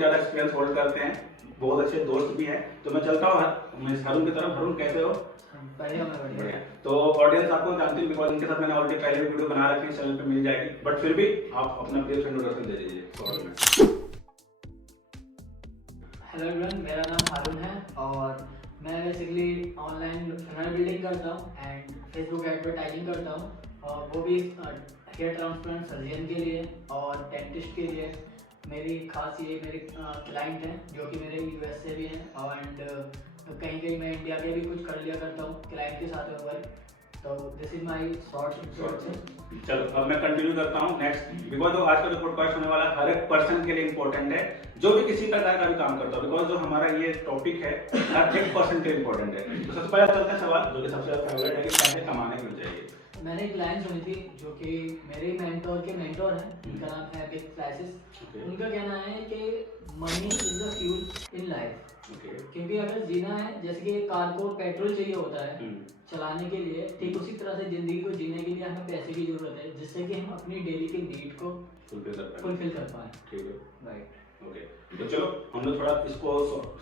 ज़्यादा experience hold करते हैं, बहुत अच्छे दोस्त भी हैं। तो मैं चलता हूँ हरुण की तरफ। हरुण कैसे हो? बढ़िया। तो ऑडियंस आपको जानती है बिकॉज उनके साथ मैंने ऑलरेडी पहले भी वीडियो बना रखी है, चैनल पे मिल जाएगी, बट फिर भी आप अपना प्लीज इंट्रोडक्शन दे दीजिए शॉर्ट में। हेलो एवरीवन, मेरा नाम हारून है और मैं बेसिकली ऑनलाइन फिनल बिल्डिंग करता हूँ एंड फेसबुक एडवर्टाइजिंग करता हूँ, और वो भी हेयर ट्रांसप्लांट सर्जन के लिए और डेंटिस्ट के लिए। मेरी खास ये मेरे क्लाइंट हैं जो कि मेरे यूएस से भी हैं, एंड कहीं कहीं मैं इंडिया के भी कुछ कर लिया करता हूँ क्लाइंट के साथ में वर्क। तो this is my short introduction. चलो अब मैं कंटिन्यू करता हूँ नेक्स्ट, बिकॉज आज का जो पॉडकास्ट होने वाला हर एक पर्सन के लिए इंपॉर्टेंट है, जो भी किसी प्रकार का भी काम करता है, बिकॉज जो हमारा ये टॉपिक है हर एक पर्सन के लिए इंपॉर्टेंट है। तो सबसे पहले चलते हैं सवाल जो कि सबसे ज्यादा फेवरेट है कि पैसे कमाने मिल जाएंगे। मैंने एक लाइन सुनी थी जो कि मेरे मेंटोर के मेंटोर हैं, उनका नाम है बिग फ्लैशेस। उनका कहना है कि money is the fuel in life. क्योंकि अगर जीना है, जैसे कि कार को पेट्रोल चाहिए होता है चलाने के लिए, ठीक उसी तरह से जिंदगी को जीने के लिए हमें पैसे की जरूरत है, जिससे कि हम अपनी डेली के नीड को फुलफिल कर पाए। ठीक है, राइट। ओके। तो चलो हम लोग थोड़ा इसको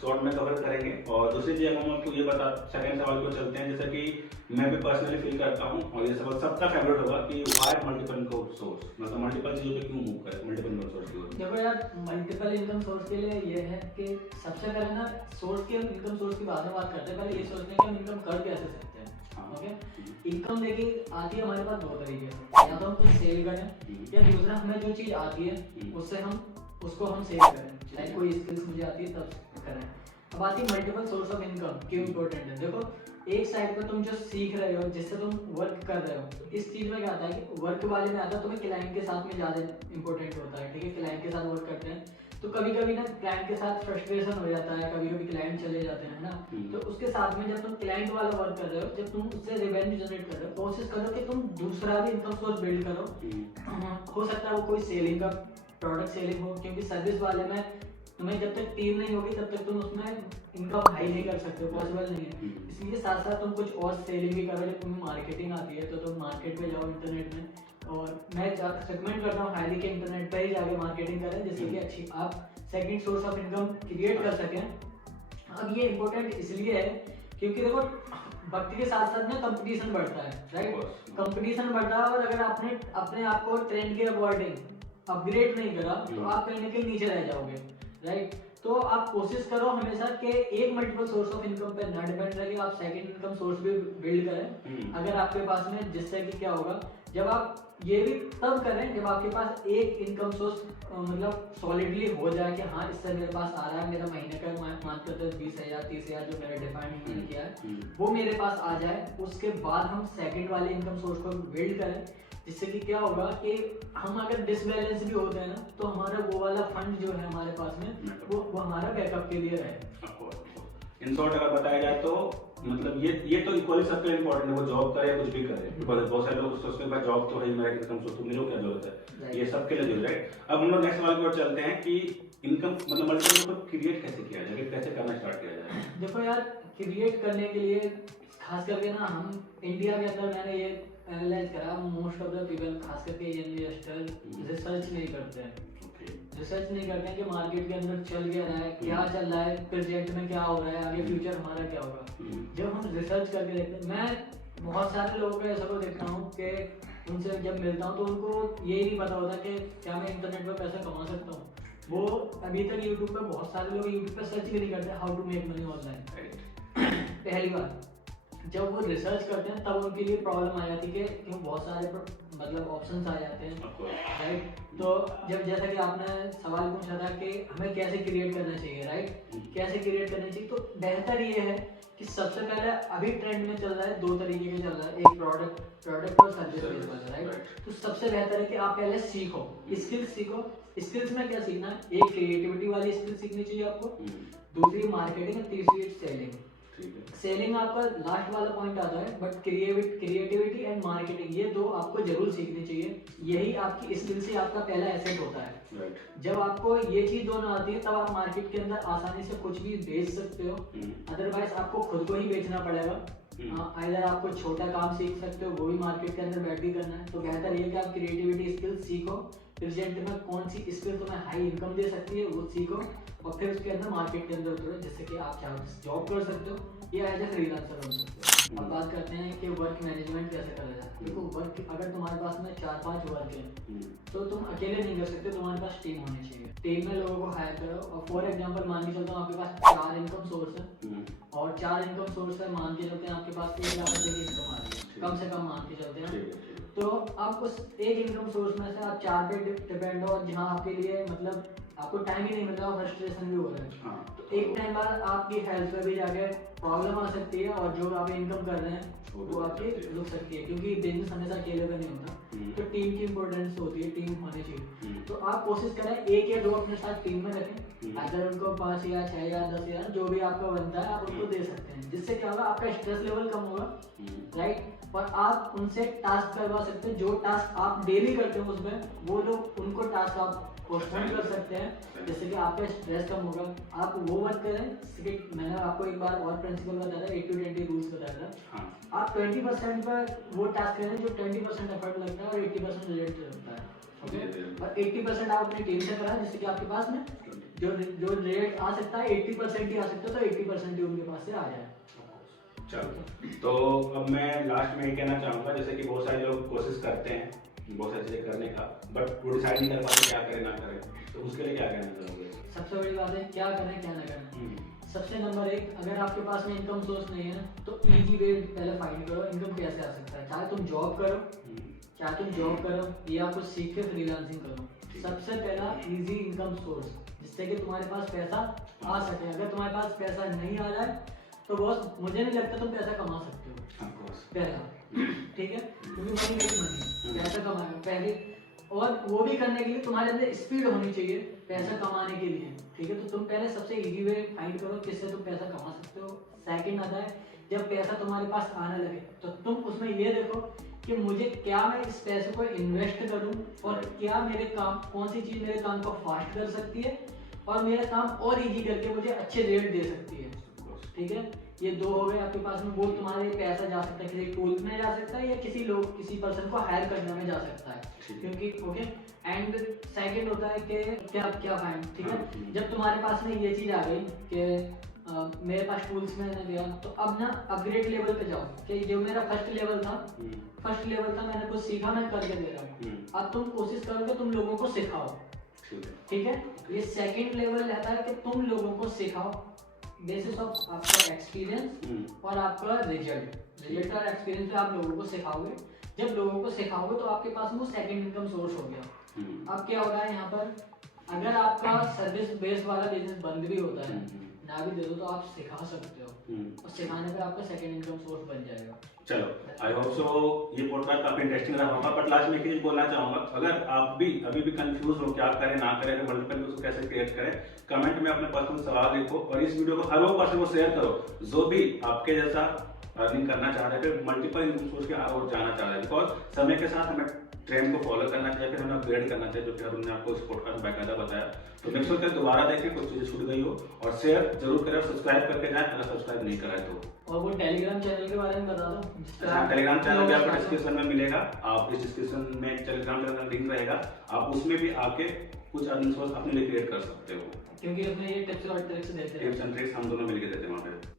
शॉर्ट में कवर करेंगे, और दूसरी चीज हम आपको ये बता, सेकंड सवाल को चलते हैं। जैसा कि मैं भी पर्सनली फील करता हूँ और ये सवाल सबका फेवरेट होगा कि व्हाई मल्टीपल इनकम सोर्स, मतलब मल्टीपल चीजों पे क्यों मूव करें मल्टीपल इनकम सोर्स की ओर। देखो यार, मल्टीपल इनकम सोर्स के लिए ये है कि सबसे पहले ना सोर्स के इनकम सोर्स की बाद में बात करते हैं, पहले ये सोचते हैं कि हम इनकम कर कैसे सकते हैं। ओके, इनकम देखिए आती है हमारे पास दो तरीके से, या तो हम कुछ सेल करें या दूसरा हमें जो चीज आती है उससे हम उसको सेल करें। लाइक कोई स्किल्स मुझे आती है तब करें। अब आती है मल्टीपल सोर्स ऑफ इनकम क्यों इंपॉर्टेंट है। देखो, एक साइड पर तुम जो सीख रहे हो, जिससे तुम वर्क कर रहे हो, इस चीज में क्या आता है कि वर्क वाले में आता है तुम्हें क्लाइंट के साथ में ज्यादा इंपॉर्टेंट होता है। ठीक है, क्लाइंट के साथ वर्क करते हैं तो कभी कभी ना क्लाइंट के साथ फ्रस्ट्रेशन हो जाता है, कभी कभी क्लाइंट चले जाते हैं ना। तो उसके साथ में जब तुम क्लाइंट वाला वर्क कर रहे हो, जब तुम उससे रेवेन्यू जनरेट कर रहे हो, कोशिश करो कि तुम दूसरा भी इनकम सोर्स बिल्ड करो। हो सकता है वो कोई सेलिंग का प्रोडक्ट सेलिंग हो, क्योंकि सर्विस वाले में तुम्हें जब तक टीम नहीं होगी तब तक तुम उसमें इनकम हाई नहीं कर सकते, पॉसिबल नहीं है। इसलिए साथ साथ तुम कुछ और सेलिंग भी करो। जब तुम्हें मार्केटिंग आती है तो तुम मार्केट में जाओ इंटरनेट में, और मैं रिकमेंड करता हूँ हाईली के इंटरनेट पर ही जाके मार्केटिंग करें, जिससे कि अच्छी आप second source of income create कर सकें। अब ये इम्पोर्टेंट इसलिए है क्योंकि देखो, वक्त के साथ साथ में कंपटीशन बढ़ता है, राइट। कंपटीशन बढ़ता है और अगर आपने अपने आप को ट्रेंड के अकॉर्डिंग अपग्रेड नहीं करा तो आप कहीं ना कहीं नीचे रह जाओगे, राइट। तो आप कोशिश करो हमेशा कि एक मल्टीपल सोर्स ऑफ इनकम पे ना डिपेंड रहे, आप सेकंड इनकम सोर्स भी बिल्ड करें अगर आपके पास में, जिससे कि क्या होगा, जब आप ये भी तब करें जब आपके पास एक इनकम सोर्स मतलब सॉलिडली हो जाए कि हाँ इससे मेरे पास आ रहा है, मेरा महीने का मान करते 20,000 30,000 जो मैंने डिफाइन किया है वो मेरे पास आ जाए। उसके बाद हम सेकंड वाले इनकम सोर्स को बिल्ड करें, जिससे कि क्या होगा कि हम अगर डिसबैलेंस भी होते हैं ना तो हमारा वो वाला फंड जो है हमारे पास में वो हमारा बैकअप के लिए रहे। इन शॉर्ट अगर बताया जाए तो मतलब ये तो इक्वली सबके लिए इंपॉर्टेंट है, वो जॉब करे कुछ भी करे, बिकॉज बहुत सारे लोग सोचते हैं भाई जॉब तो है, मेरा इनकम सोर्स तो मेरे को क्या जरूरत है, ये सबके लिए जरूरत है। अब हम लोग नेक्स्ट सवाल की ओर चलते हैं कि इनकम मतलब मल्टीपल इनकम क्रिएट कैसे किया जाए, कैसे करना स्टार्ट किया जाए। देखो यार, क्रिएट करने के लिए खास करके ना हम इंडिया के अंदर मैंने ये एनालाइज करा, मोस्ट ऑफ द पीपल खास करके इन्वेस्टर रिसर्च नहीं करते हैं। रिसर्च नहीं करते हैं कि मार्केट के अंदर चल क्या रहा है, क्या चल रहा है, प्रेजेंट में क्या हो रहा है, आगे फ्यूचर हमारा क्या होगा। जब हम रिसर्च करके देखते हैं, मैं बहुत सारे लोगों को ऐसा को देखता हूँ कि उनसे जब मिलता हूँ तो उनको यही नहीं पता होता कि क्या मैं इंटरनेट पर पैसा कमा सकता हूँ। वो अभी तक यूट्यूब पर, बहुत सारे लोग यूट्यूब पर सर्च भी नहीं करते how to make money online. पहली बार जब वो रिसर्च करते हैं तब उनके लिए प्रॉब्लम आ जाती है कि क्यों बहुत सारे मतलब ऑप्शंस आ जाते हैं, राइट। तो जब जैसा कि आपने सवाल पूछा था कि हमें कैसे क्रिएट करना चाहिए, राइट, कैसे क्रिएट करना चाहिए, तो बेहतर ये है कि सबसे पहले अभी ट्रेंड में चल रहा है, दो तरीके के चल रहा है, एक प्रोडक्ट और सर्विस बेस वाला, राइट। तो सबसे बेहतर है कि आप पहले सीखो, स्किल्स सीखो। स्किल्स में क्या सीखना है, एक क्रिएटिविटी वाली स्किल सीखनी चाहिए आपको, दूसरी मार्केटिंग, तीसरी सेलिंग। सेलिंग आपका लास्ट वाला पॉइंट आता है, बट क्रिएटिविटी एंड मार्केटिंग ये दो आपको जरूर सीखनी चाहिए। यही आपकी स्किल से आपका पहला एसेट होता है। जब आपको ये चीज दोनों आती है तब आप मार्केट के अंदर आसानी से कुछ भी बेच सकते हो, अदरवाइज आपको खुद को ही बेचना पड़ेगा। आइदर आपको छोटा काम सीख सकते हो, वो भी मार्केट के अंदर बैठ के करना है। तो बेहतर ये कि आप क्रिएटिविटी स्किल्स सीखो, प्रेजेंट में कौन सी स्किल तुम्हें हाई इनकम दे सकती है वो सीखो, और फिर उसके अंदर मार्केट के अंदर उतरो, जिससे कि आप चाहो जॉब कर सकते हो या एज ए फ्रीलांसर बन सकते हो। अब बात करते हैं कि वर्क मैनेजमेंट कैसे करा जाए। देखो वर्क अगर तुम्हारे पास में 4-5 वर्क है तो तुम अकेले नहीं कर सकते, तुम्हारे पास टीम होनी चाहिए। टीम में लोगों को हायर करो, और फॉर एग्जांपल मान के चलता हूँ आपके पास 4 इनकम सोर्स है, और 4 इनकम सोर्स है, मान के चलते हैं आपके पास 1 लाख रुपए की इनकम आ रही है, कम से कम मान के चलते हैं। तो आप उस एक इनकम सोर्स में से आप 4 पे डिपेंड हो, जहाँ आपके लिए मतलब आपको टाइम ही नहीं मिल रहा, फ्रस्ट्रेशन भी हो रहा है, तो एक टाइम बाद आपकी हेल्थ पे भी जाके प्रॉब्लम आ सकती है, और जो आप इनकम कर रहे हैं वो आपकी रुक सकती है, क्योंकि बिजनेस हमेशा अकेले का नहीं होता, तो टीम की इंपॉर्टेंस होती है, टीम होनी चाहिए। तो आप कोशिश करें 1 या 2 अपने साथ टीम में रखें, अगर उनको 5 या 6 या 10 या जो भी आपका बनता है आप उनको दे सकते हैं, जिससे क्या होगा आपका स्ट्रेस लेवल कम होगा, राइट, और आप उनसे टास्क करवा सकते हैं, जो टास्क आप डेली करते हो उसमें वो लोग उनको टास्क आप पोस्टपोन कर सकते हैं, जैसे कि आपका स्ट्रेस कम होगा। आप वो मत करें, मैंने आपको एक बार और प्रिंसिपल बताया था, 80-20 रूल्स बताया था, आप 20% पर वो टास्क करें जो 20% एफर्ट लगता है और 80% रिजल्ट लगता है, ओके, और 80% आप अपनी टीम से कराएं, जिससे कि आपके पास में जो रिजल्ट आ सकता है 80% ही आ सकता है, तो 80% ही उनके पास से आ जाए। चलो, तो अब मैं लास्ट में ये कहना चाहूँगा, जैसे कि बहुत सारे लोग कोशिश करते हैं बहुत सारी चीज़ें करने का, बट वो डिसाइड नहीं कर पाते क्या करें ना करें, तो उसके लिए क्या कहना चाहोगे? सबसे बड़ी बात है क्या करें क्या ना करें। सबसे नंबर 1, अगर आपके पास में इनकम सोर्स नहीं है तो इजी वे पहले फाइंड करो इनकम कैसे आ सकता है। चाहे तुम जॉब करो या कुछ सीख के फ्रीलांसिंग करो। सबसे पहला इजी इनकम सोर्स, जिससे कि तुम्हारे पास पैसा आ सके। अगर तुम्हारे पास पैसा नहीं आ रहा है तो बॉस मुझे नहीं लगता तुम पैसा कमा सकते हो पहला, ठीक है, क्योंकि मनी मेक मनी, पैसा कमाना पहले, और वो भी करने के लिए तुम्हारे अंदर स्पीड होनी चाहिए पैसा कमाने के लिए, ठीक है। तो तुम पहले सबसे इजी वे फाइंड करो किससे तुम पैसा कमा सकते हो। सेकंड आता है, जब पैसा तुम्हारे पास आने लगे तो तुम उसमें ये देखो कि मुझे क्या मैं इस पैसे को इन्वेस्ट करूं, और क्या मेरे काम, कौन सी चीज़ मेरे काम को फास्ट कर सकती है और मेरा काम और इजी करके मुझे अच्छे रेट दे सकती है, ठीक है। ये 2 हो गए आपके पास में, वो तुम्हारे पैसा जा सकता है किसी टूल में जा सकता है या किसी पर्सन को हायर करने में जा सकता है, क्योंकि ओके। एंड सेकंड होता है कि क्या फाइंड, ठीक है, जब तुम्हारे पास में ये चीज़ आ गई कि मेरे पास टूल्स में गया, तो अब ना अपग्रेड लेवल पे जाओ कि जो मेरा फर्स्ट लेवल था मैंने कुछ सीखा, मैं करके दे रहा हूँ, अब तुम कोशिश करो कि तुम लोगों को सिखाओ, ठीक है। ये सेकंड लेवल रहता है कि तुम लोगों को सिखाओ बेसिस ऑफ आपका एक्सपीरियंस और आपका रिजल्ट और एक्सपीरियंस पे आप लोगों को सिखाओगे। जब लोगों को सिखाओगे तो आपके पास वो सेकंड इनकम सोर्स हो गया। अब क्या होगा यहाँ पर, अगर आपका सर्विस बेस्ड वाला बिजनेस बंद भी होता है ना भी दे दो तो आप सिखा सकते हो, और सिखाने पे आपका सेकंड इनकम सोर्स बन जाएगा। चलो, आई होप सो ये पॉडकास्ट काफी इंटरेस्टिंग रहा होगा, बट लास्ट में एक चीज बोलना चाहूंगा, अगर आप भी अभी भी कंफ्यूज हो क्या करें ना करें, अगर मल्टीपल उसको कैसे क्रिएट करें, कमेंट में अपने पर्सनल सवाल लिखो, और इस वीडियो को हर वो पर्सन को शेयर करो जो भी आपके जैसा अर्निंग करना चाह रहे थे, मल्टीपल इनकम सोर्स के और जाना चाह रहे हैं। बिकॉज समय के साथ हमें ट्रेंड को फॉलो करना चाहिए, फिर हमें अपग्रेड करना चाहिए, जो कि हमने आपको इस पॉडकास्ट में बाकायदा बताया। तो मेक श्योर करें दोबारा देखें, कुछ चीजें छूट गई हो, और शेयर जरूर करें और सब्सक्राइब करके जाएं अगर सब्सक्राइब नहीं करा है तो। और वो टेलीग्राम चैनल के बारे में बता दो। हाँ, टेलीग्राम चैनल भी आपको डिस्क्रिप्शन में मिलेगा, आप इस डिस्क्रिप्शन में टेलीग्राम चैनल का लिंक रहेगा, आप उसमें भी आके कुछ अर्निंग सोर्स अपने लिए क्रिएट कर सकते हो, क्योंकि उसमें ये टिप्स और ट्रिक्स देते हैं, टिप्स एंड ट्रिक्स हम दोनों मिलकर देते हैं वहाँ पे।